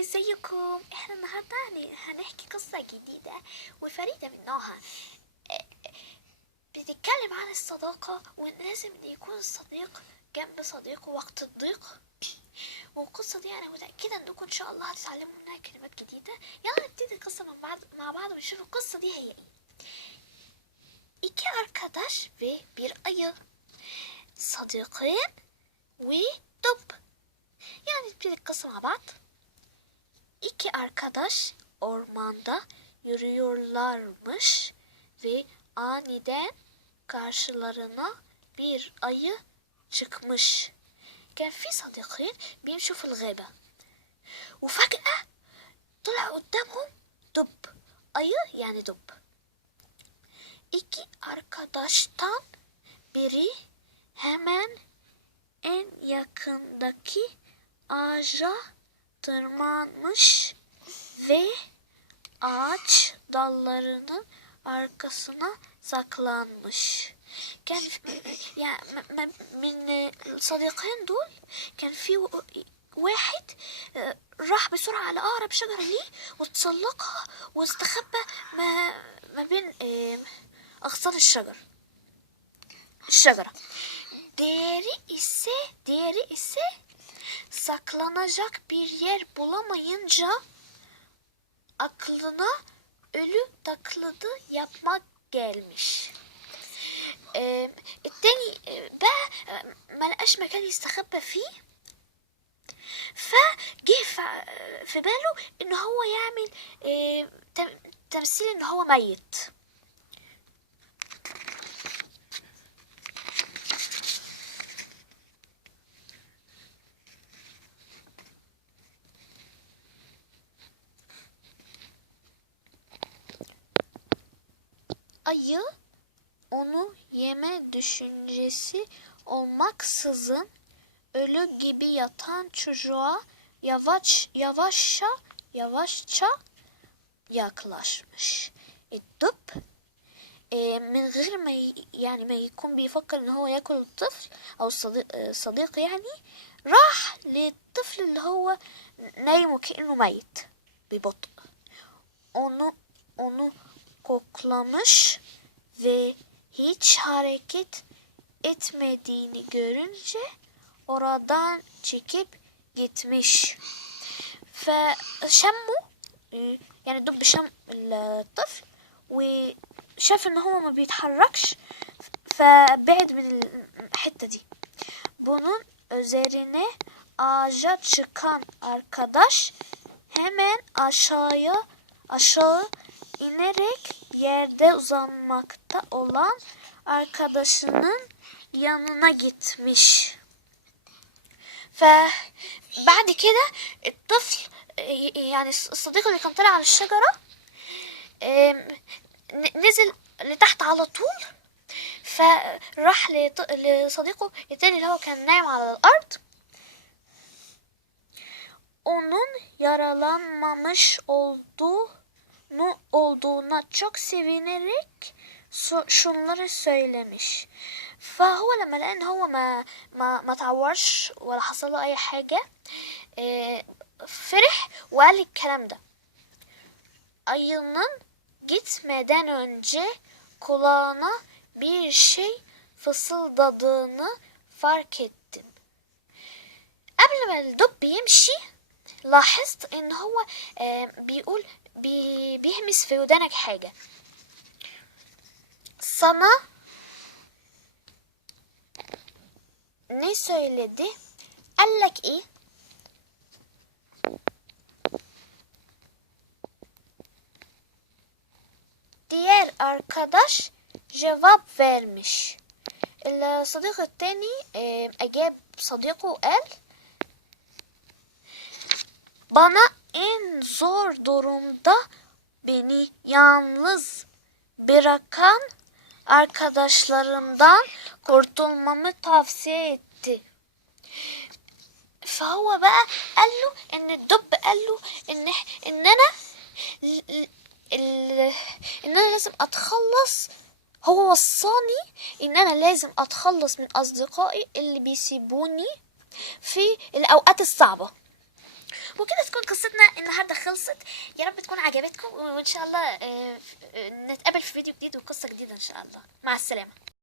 ازيكم إحنا النهارده هن- هنحكي قصة جديدة وفريدة من نوعها بتتكلم عن الصداقة وإن لازم يكون الصديق جنب صديقه وقت الضيق والقصة دي أنا متأكدة إنكم إن شاء الله هتتعلموا منها كلمات جديدة يلا نبتدي القصة مع بعض مع بعض ونشوف القصة دي هي إيه İki arkadaş ve bir ayı. Sadıkın ve dup. Yani bir kısım abat. İki arkadaş ormanda yürüyorlarmış ve aniden karşılarına bir ayı çıkmış. كان في صديقين بيمشوا في الغابة وفجأة طلع قدامهم دب أية يعني دب İki arkadaştan biri hemen en yakındaki ağaca tırmanmış ve ağaç dallarının arkasına saklanmış. كان يعني من الصديقين دول كان في واحد راح بسرعة على أقرب شجرة ليه وتسلقها واستخبى ما ما بين أغصان الشجر الشجرة diğeri ise diğeri ise saklanacak bir yer bulamayınca aklına ölü taklidi yapmak gelmiş. آه، التاني آه، ما لقاش مكان يستخبى فيه فجه في- باله ان هو يعمل تم- تمثيل ان هو ميت Ayı onu yeme düşüncesi olmaksızın ölü gibi yatan çocuğa yavaş yavaşça yavaşça yaklaşmış. الدب آه، من غير ما ي- يعني ما يكون بيفكر ان هو ياكل الطفل أو الصديق آه، صديق يعني راح للطفل اللي هو نايم وكأنه ميت ببطء onu onu koklamış ve hiç hareket etmediğini görünce oradan çekip gitmiş. فشمه آه، يعني دب شم الطفل وشاف ان هو ما بيتحركش فبعد من الحتة دي bunun üzerine ağaca çıkan arkadaş hemen aşağıya aşağı inerek yerde uzanmakta olan arkadaşının yanına gitmiş. فبعد كده الطفل يعني الصديق اللي كان طلع على الشجرة نزل لتحت على طول فراح لصديقه التاني اللي هو كان نايم على الأرض onun yaralanmamış olduğunu olduğuna çok sevinerek so- şunları söylemiş فهو لما لقى ان هو ما ما ما تعورش ولا حصل له اي حاجه آه، فرح وقال الكلام ده ayının gitmeden önce kulağına bir şey fısıldadığını fark ettim. قبل ما الدب يمشي لاحظت إن هو بيقول بي- بيهمس في ودانك حاجة sana ne söyledi? قال لك إيه؟ diğer arkadaş cevap vermiş. الصديق التاني أجاب صديقه وقال Bana en zor durumda beni yalnız bırakan arkadaşlarımdan kurtulmamı tavsiye etti. فهو بقى قال له ان الدب قال له ان ان أنا ان أنا لازم اتخلص هو وصاني ان أنا لازم اتخلص من اصدقائي اللي بيسيبوني في الأوقات الصعبة وكده تكون قصتنا النهارده خلصت. يا رب تكون عجبتكم وإن شاء الله آه، آه، نتقابل في فيديو جديد وقصة جديدة إن شاء الله. مع السلامة.